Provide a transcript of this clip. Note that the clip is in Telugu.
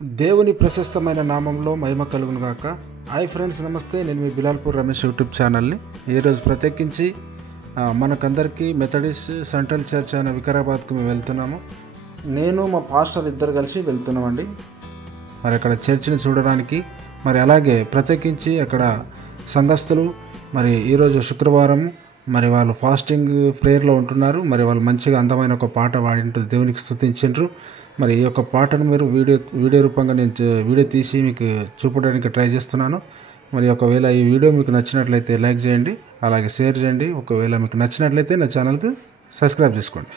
దేవుని ప్రశస్తమైన నామంలో మహిమ కలుగును గాక. హాయ్ ఫ్రెండ్స్, నమస్తే. నేను మీ బిలాల్పూర్ రమేష్ యూట్యూబ్ ఛానల్ని ఈరోజు ప్రత్యేకించి మనకందరికీ మెథడిస్ట్ సెంట్రల్ చర్చ్ అనే వికారాబాద్కు మేము వెళ్తున్నాము. నేను మా పాస్టర్ ఇద్దరు కలిసి వెళ్తున్నామండి. మరి అక్కడ చర్చిని చూడడానికి, మరి అలాగే ప్రత్యేకించి అక్కడ సంఘస్థులు మరి ఈరోజు శుక్రవారం మరి వాళ్ళు ఫాస్టింగ్ ప్రేయర్లో ఉంటున్నారు. మరి వాళ్ళు మంచిగా అందమైన ఒక పాట పాడింటూ దేవునికి స్తుతించారు. మరి ఈ యొక్క పాటను మీరు వీడియో రూపంగా నేను వీడియో తీసి మీకు చూపడానికి ట్రై చేస్తున్నాను. మరి ఒకవేళ ఈ వీడియో మీకు నచ్చినట్లయితే లైక్ చేయండి, అలాగే షేర్ చేయండి. ఒకవేళ మీకు నచ్చినట్లయితే నా ఛానల్కి సబ్స్క్రైబ్ చేసుకోండి.